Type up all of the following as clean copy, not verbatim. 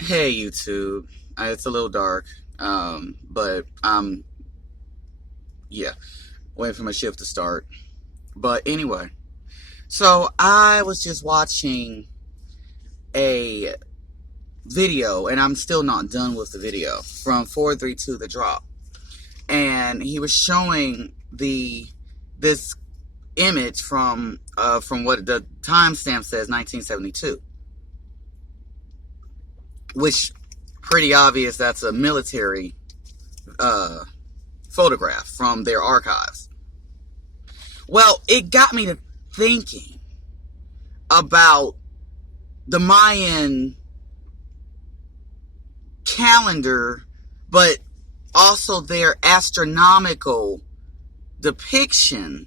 Hey YouTube, it's a little dark, but yeah, waiting for my shift to start. But anyway, so I was just watching a video, and I'm still not done with the video, from 432 The Drop, and he was showing this image from what the timestamp says, 1972. Which, pretty obvious, that's a military photograph from their archives. Well, it got me to thinking about the Mayan calendar, but also their astronomical depiction.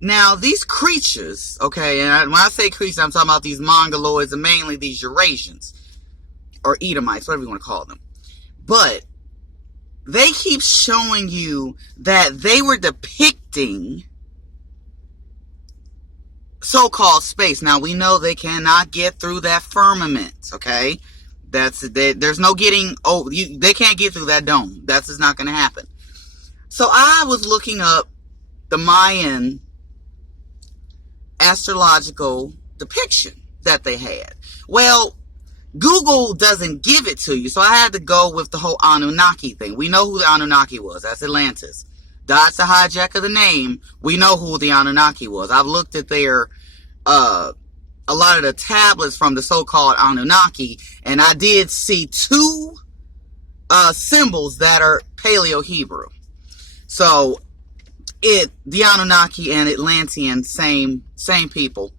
Now, these creatures, okay, and when I say creatures, I'm talking about these Mongoloids and mainly these Eurasians, or Edomites, whatever you want to call them. But they keep showing you that they were depicting so-called space. Now, we know they cannot get through that firmament, okay? There's no getting, they can't get through that dome. That's just not going to happen. So I was looking up the Mayan astrological depiction that they had. Well, Google doesn't give it to you, so I had to go with the whole Anunnaki thing. We know who the Anunnaki was. That's Atlantis. That's the hijack of the name. We know who the Anunnaki was. I've looked at their, a lot of the tablets from the so-called Anunnaki, and I did see two symbols that are Paleo-Hebrew. So, the Anunnaki and Atlantean, same people.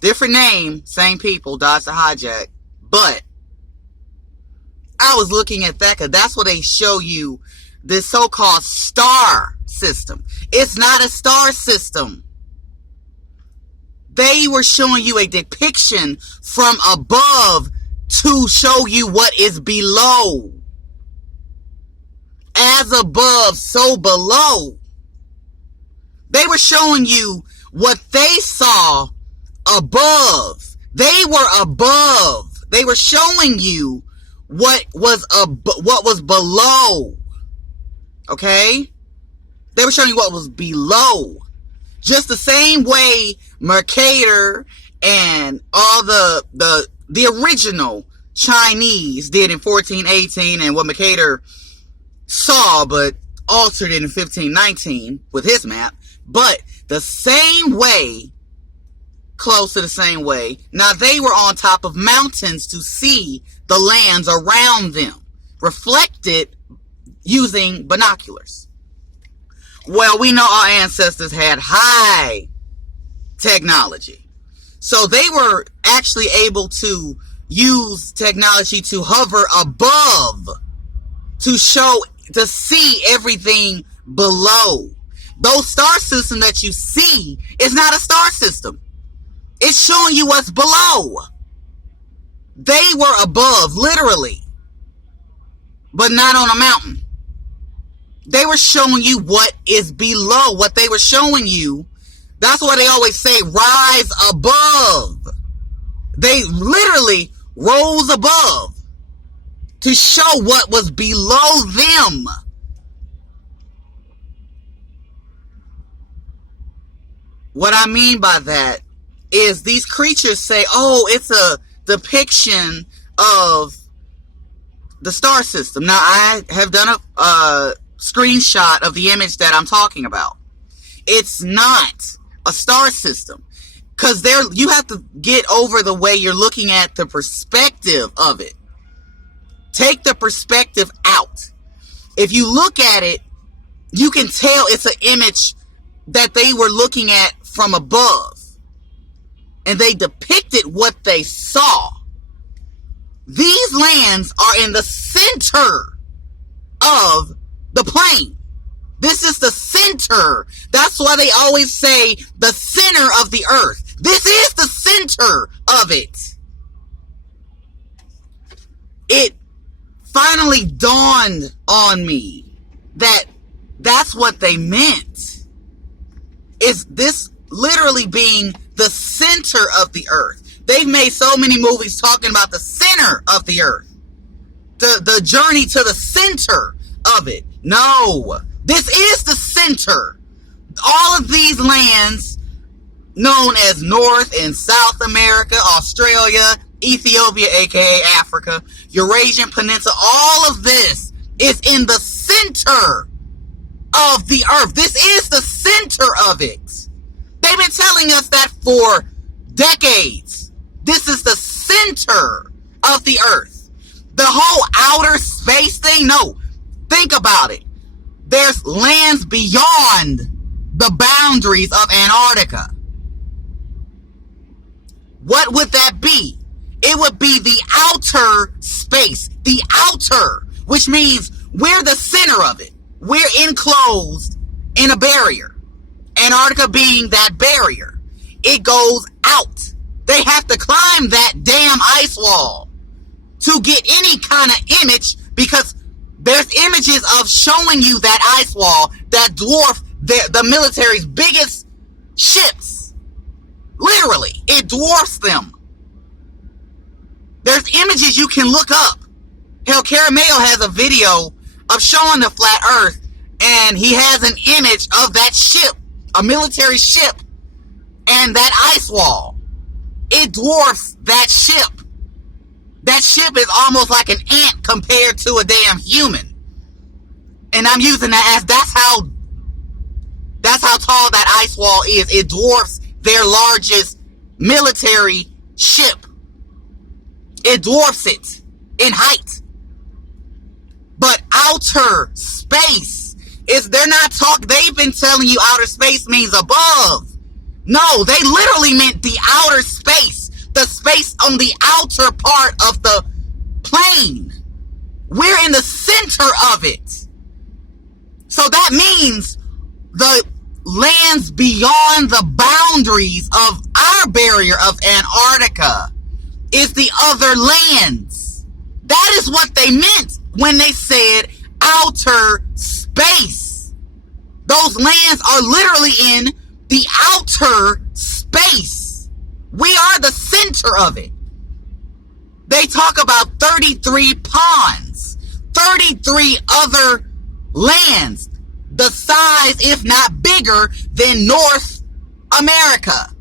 Different name, same people, that's the hijack. But I was looking at that because that's what they show you, this so-called star system. It's not a star system. They were showing you a depiction from above to show you what is below. As above, so below. They were showing you what they saw above. They were above. They were showing you what was below. Okay? They were showing you what was below. Just the same way Mercator and all the original Chinese did in 1418, and what Mercator saw but altered it in 1519 with his map. But the same way, close to the same way. Now, they were on top of mountains to see the lands around them, reflected using binoculars. Well, we know our ancestors had high technology. So they were actually able to use technology to hover above, to see everything below. Those star systems that you see is not a star system. It's showing you what's below. They were above, literally, but not on a mountain. They were showing you what is below. What they were showing you, that's why they always say rise above. They literally rose above to show what was below them. What I mean by that is these creatures say, oh, it's a depiction of the star system. Now, I have done a screenshot of the image that I'm talking about. It's not a star system, because you have to get over the way you're looking at the perspective of it. Take the perspective out. If you look at it, you can tell it's an image that they were looking at from above. And they depicted what they saw. These lands are in the center of the plane. This is the center. That's why they always say the center of the earth. This is the center of it. It finally dawned on me that that's what they meant. Is this literally being the center of the earth. They've made so many movies talking about the center of the earth. The journey to the center of it. No. This is the center. All of these lands known as North and South America, Australia, Ethiopia, aka Africa, Eurasian Peninsula, all of this is in the center of the earth. This is the center of it. They've been telling us that for decades. This is the center of the earth. The whole outer space thing, no. Think about it. There's lands beyond the boundaries of Antarctica. What would that be? It would be the outer space. The outer, which means we're the center of it. We're enclosed in a barrier. Antarctica being that barrier. It goes out. They have to climb that damn ice wall to get any kind of image, because there's images of showing you that ice wall that dwarf the military's biggest ships. Literally, it dwarfs them. There's images you can look up. Hell, Caramel has a video of showing the flat earth, and he has an image of that ship, a military ship, and that ice wall. It dwarfs that ship. That ship is almost like an ant compared to a damn human. And I'm using that as that's how tall that ice wall is. It dwarfs their largest military ship. It dwarfs it in height. But outer space is, they've been telling you outer space means above. No, they literally meant the outer space. The space on the outer part of the plane. We're in the center of it. So that means the lands beyond the boundaries of our barrier of Antarctica is the other lands. That is what they meant when they said outer space. Those lands are literally in the outer space. We are the center of it. They talk about 33 ponds, 33 other lands, the size, if not bigger, than North America.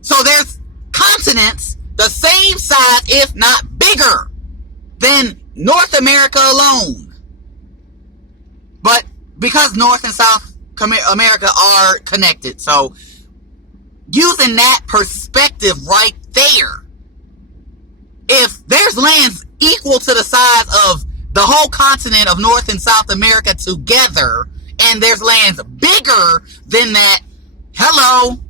So there's continents the same size, if not bigger, than North America alone. But because North and South America are connected, so using that perspective right there, if there's lands equal to the size of the whole continent of North and South America together, and there's lands bigger than that, hello,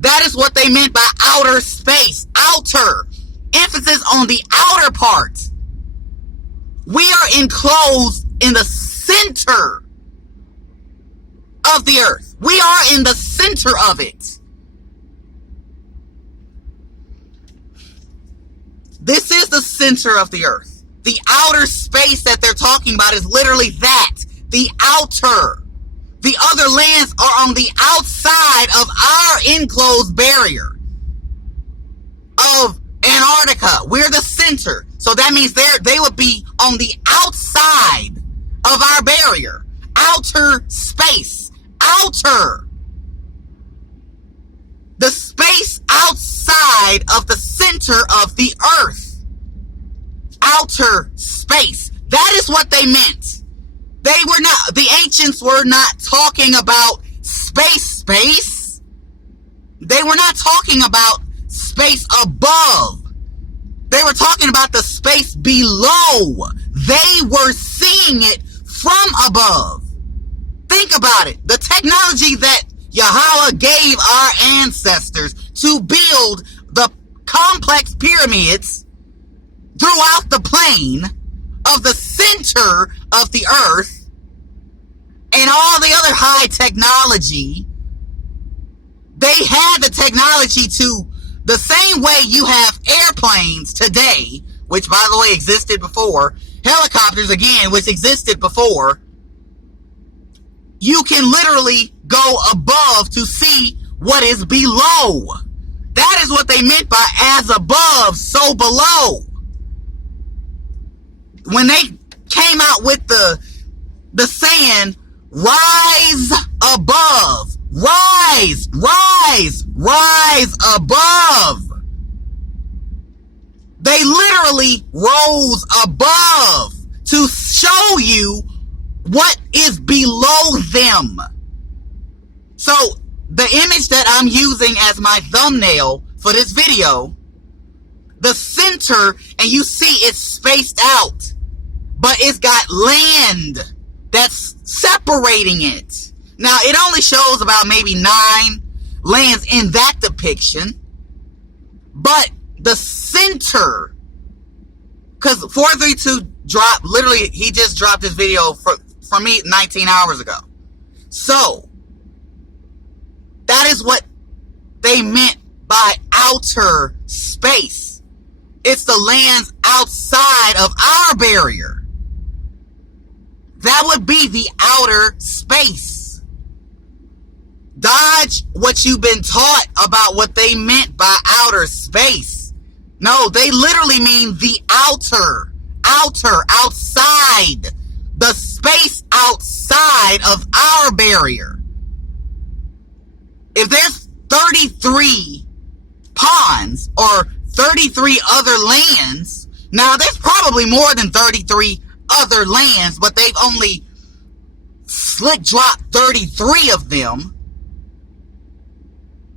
that is what they meant by outer space. Outer. Emphasis on the outer part. We are enclosed in the center of the earth. We are in the center of it. This is the center of the earth. The outer space that they're talking about is literally that. The outer. The other lands are on the outside of our enclosed barrier of Antarctica. We're the center. So that means they would be on the outside of our barrier. Outer space. Outer. The space outside of the center of the earth. Outer space. That is what they meant. The ancients were not talking about space. They were not talking about space above. They were talking about the space below. They were seeing it from above. Think about it. The technology that Yahweh gave our ancestors to build the complex pyramids throughout the plane of the center of the earth and all the other high technology. They had the technology to, the same way you have airplanes today, which by the way existed before, helicopters again, which existed before. You can literally go above to see what is below. That is what they meant by as above, so below. When they came out with the saying, rise above, rise, rise, rise above. They literally rose above to show you what is below them. So the image that I'm using as my thumbnail for this video, the center, and you see it's spaced out, but it's got land that's separating it. Now, it only shows about maybe 9 lands in that depiction, but the center, because 432 dropped, literally, he just dropped this video for me 19 hours ago. So, that is what they meant by outer space. It's the lands outside of our barrier. That would be the outer space. Dodge what you've been taught about what they meant by outer space. No, they literally mean the outer, outside, the space outside of our barrier. If there's 33 ponds or 33 other lands, now there's probably more than 33 other lands, but they've only slick dropped 33 of them,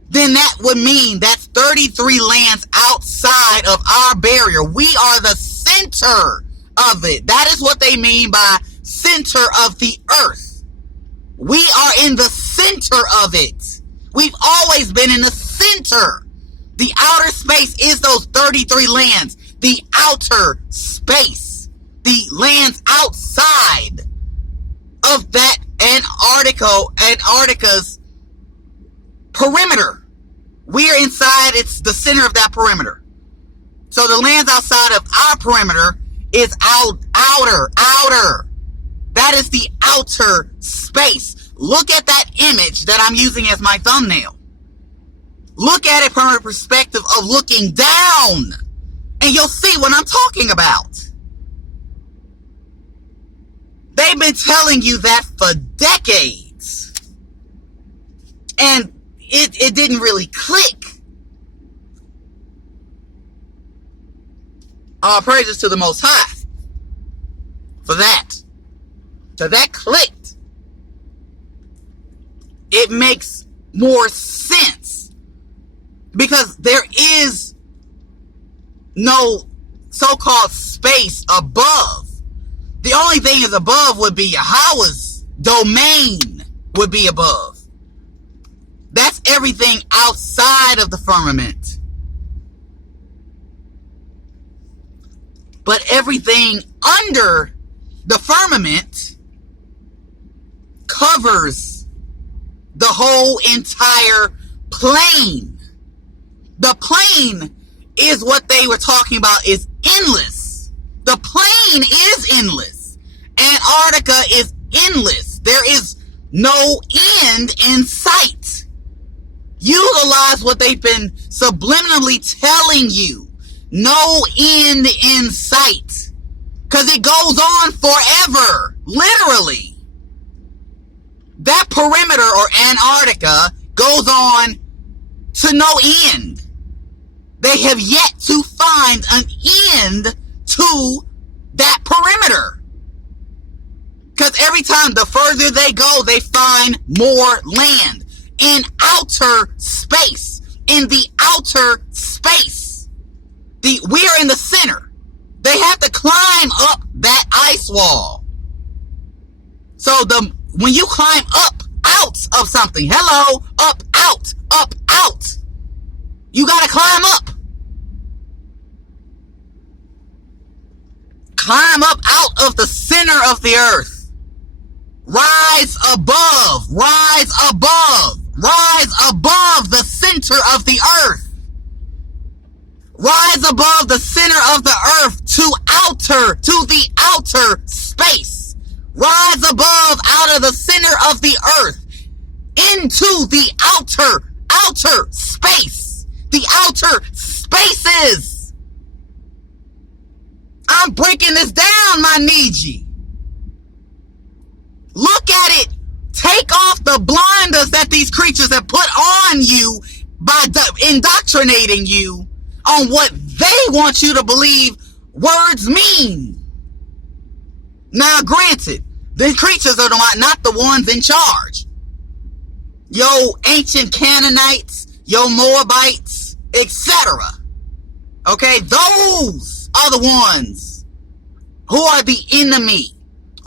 then that would mean that's 33 lands outside of our barrier. We are the center of it. That is what they mean by center of the earth. We are in the center of it. We've always been in the center. The outer space is those 33 lands. The outer space. The lands outside of that Antarctica's perimeter. We're inside, it's the center of that perimeter. So the lands outside of our perimeter is outer. That is the outer space. Look at that image that I'm using as my thumbnail. Look at it from a perspective of looking down, and you'll see what I'm talking about. They've been telling you that for decades, and it didn't really click. All praises to the Most High for that. So that clicked. It makes more sense because there is no so-called space above. The only thing is above would be Yahweh's domain would be above. That's everything outside of the firmament. But everything under the firmament covers the whole entire plane. The plane is what they were talking about is endless. The plane is endless. Antarctica is endless. There is no end in sight. Utilize what they've been subliminally telling you. No end in sight. Because it goes on forever. Literally. That perimeter or Antarctica goes on to no end. They have yet to find an end to that perimeter. Because every time the further they go, they find more land. In outer space. In the outer space. We are in the center. They have to climb up that ice wall. So when you climb up out of something, hello, up, out, you gotta climb up. Climb up out of the center of the earth. Rise above, rise above, rise above the center of the earth. Rise above the center of the earth to the outer space. Rise above out of the center of the earth into the outer space. the outer spaces. I'm breaking this down, my Niji. Look at it. Take off the blinders that these creatures have put on you by indoctrinating you on what they want you to believe words mean. Now, granted, the creatures are not the ones in charge. Yo ancient Canaanites, yo Moabites, etc. Okay, those are the ones who are the enemy,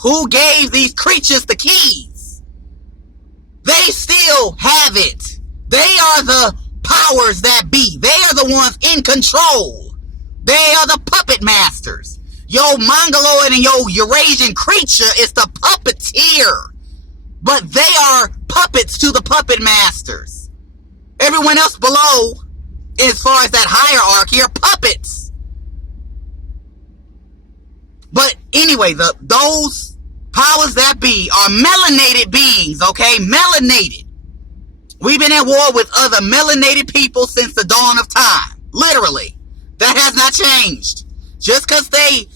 who gave these creatures the keys. They still have it. They are the powers that be. They are the ones in control. They are the puppet masters. Yo Mongoloid and yo Eurasian creature is the puppeteer. But they are puppets to the puppet masters. Everyone else below, as far as that hierarchy, are puppets. But anyway, those powers that be are melanated beings, okay? Melanated. We've been at war with other melanated people since the dawn of time. Literally. That has not changed. Just because they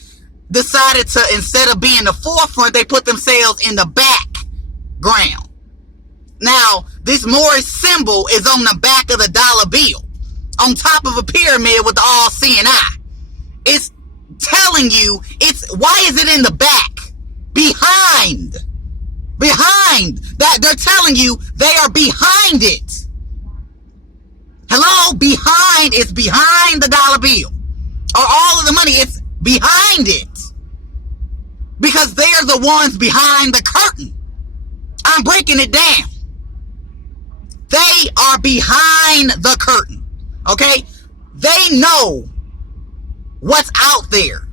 decided to, instead of being the forefront, they put themselves in the background. Now, this Moorish symbol is on the back of the dollar bill, on top of a pyramid with the all-seeing eye. It's telling you, why is it in the back? Behind that, they're telling you they are behind it. Hello? Behind, it's behind the dollar bill. Or all of the money, it's behind it. Because they're the ones behind the curtain. I'm breaking it down. They are behind the curtain. Okay? They know what's out there.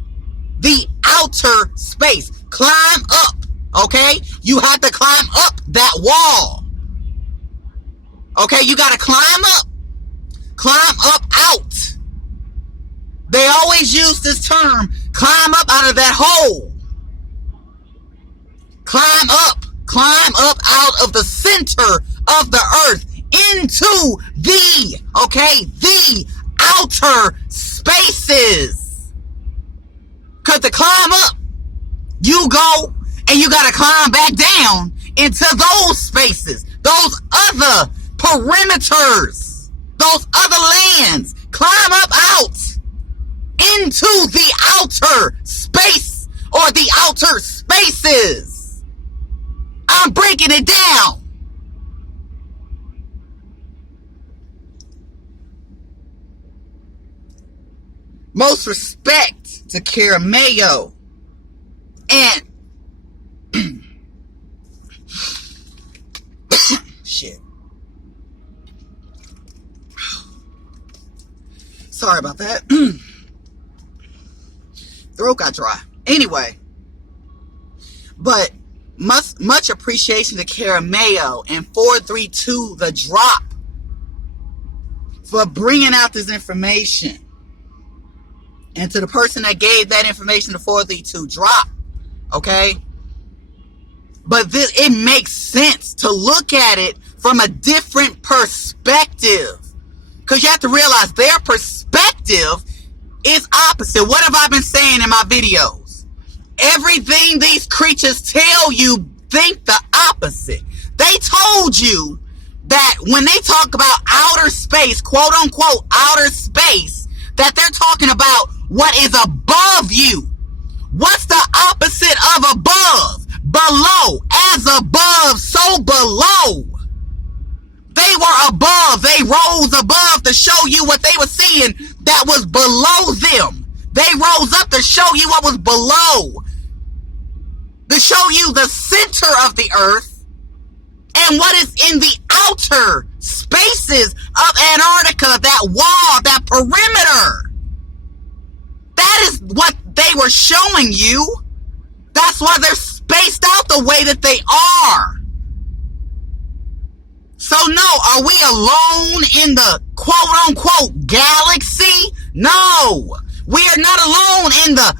The outer space. Climb up. Okay? You have to climb up that wall. Okay? You got to climb up. Climb up out. They always use this term, climb up out of that hole. Climb up out of the center of the earth into the outer spaces. Because to climb up, you go and you got to climb back down into those spaces, those other perimeters, those other lands. Climb up out into the outer space or the outer spaces. I'm breaking it down. Most respect to Caramayo and shit. Sorry about that. Throat got dry. Anyway, but much appreciation to Caramayo and 432 The Drop for bringing out this information, and to the person that gave that information to 432 Drop. Okay, but it makes sense to look at it from a different perspective, because you have to realize their perspective is opposite. What have I been saying in my videos? Everything these creatures tell you, think the opposite. They told you that when they talk about outer space, quote unquote outer space, that they're talking about what is above you. What's the opposite of above? Below. As above, so below. They were above. They rose above to show you what they were seeing that was below them. They rose up to show you what was below. To show you the center of the earth and what is in the outer spaces of Antarctica, that wall, that perimeter. That is what they were showing you. That's why they're spaced out the way that they are. So no, are we alone in the quote-unquote galaxy? No, we are not alone in the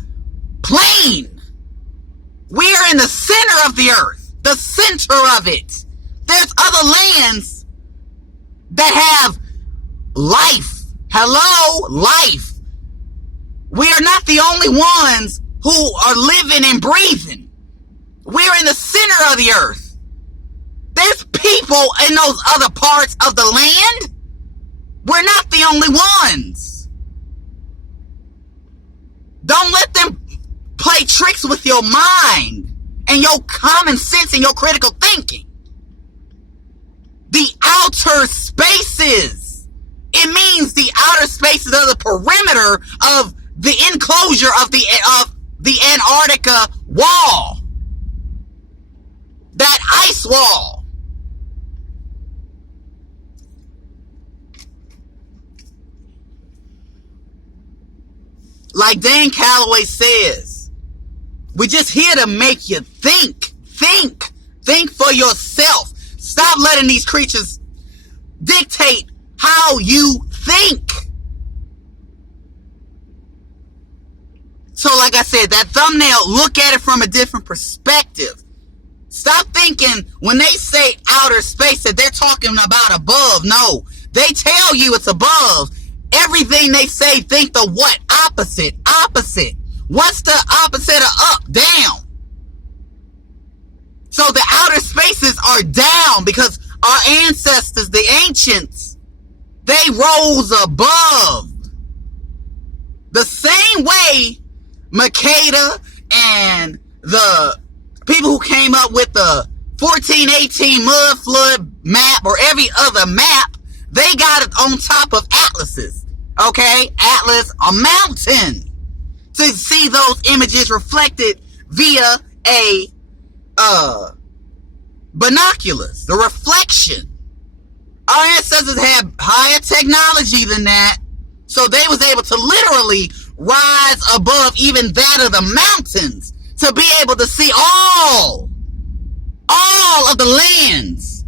plane. We are in the center of the earth, the center of it. There's other lands that have life Hello, life. We are not the only ones who are living and breathing. We're in the center of the earth. There's people in those other parts of the land. We're not the only ones. Don't let them play tricks with your mind and your common sense and your critical thinking. The outer spaces. It means the outer spaces of the perimeter of the enclosure of the Antarctica wall. That ice wall. Like Dan Calloway says, we're just here to make you think. Think for yourself. Stop letting these creatures dictate how you think. So like I said, that thumbnail, look at it from a different perspective. Stop thinking when they say outer space that they're talking about above. No, they tell you it's above. Everything they say, think the what? Opposite. What's the opposite of up? Down. So the outer spaces are down because our ancestors, the ancients, they rose above. The same way Makeda and the people who came up with the 1418 mud flood map or every other map, they got it on top of atlases. Okay? Atlas, a mountain. To see those images reflected via a binoculars. The reflection. Our ancestors had higher technology than that. So they was able to literally rise above even that of the mountains to be able to see all of the lands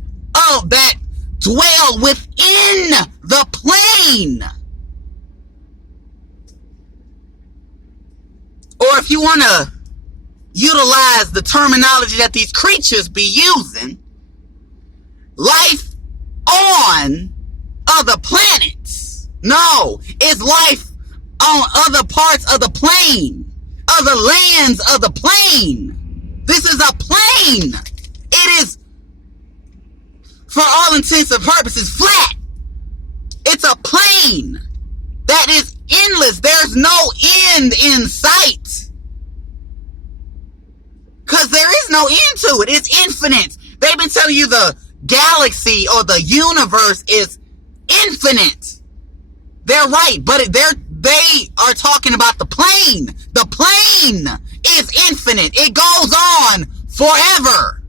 of that dwell within the plane. Or if you want to utilize the terminology that these creatures be using, life on other planets. No, it's life on other parts of the plane, other lands of the plane. This is a plane. It is, for all intents and purposes, flat. It's a plane that is endless. There's no end in sight. Because there is no end to it. It's infinite. They've been telling you the galaxy or the universe is infinite. They're right, but they are talking about the plane. The plane is infinite. It goes on forever.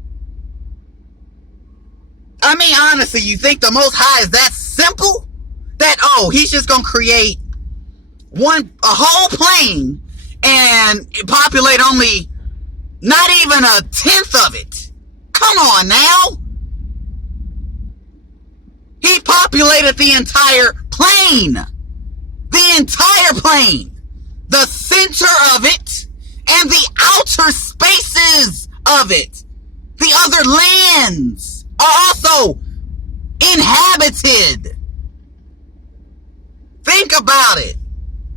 I mean, honestly, you think the Most High is that simple? That, he's just going to create a whole plane and populate only not even a tenth of it. Come on now. He populated the entire plane. The entire plane. The center of it and the outer spaces of it. The other lands are also inhabited. Think about it.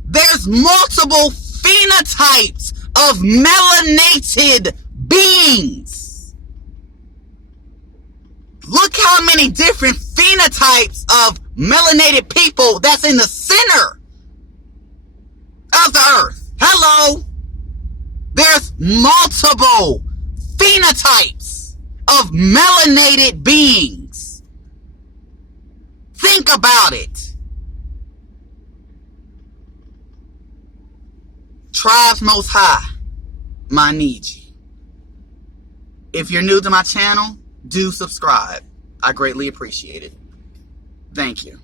There's multiple phenotypes of melanated beings. Look how many different phenotypes of melanated people that's in the center of the earth. Hello. There's multiple phenotypes of melanated beings. Think about it. Tribes Most High, my need you. If you're new to my channel, do subscribe. I greatly appreciate it. Thank you.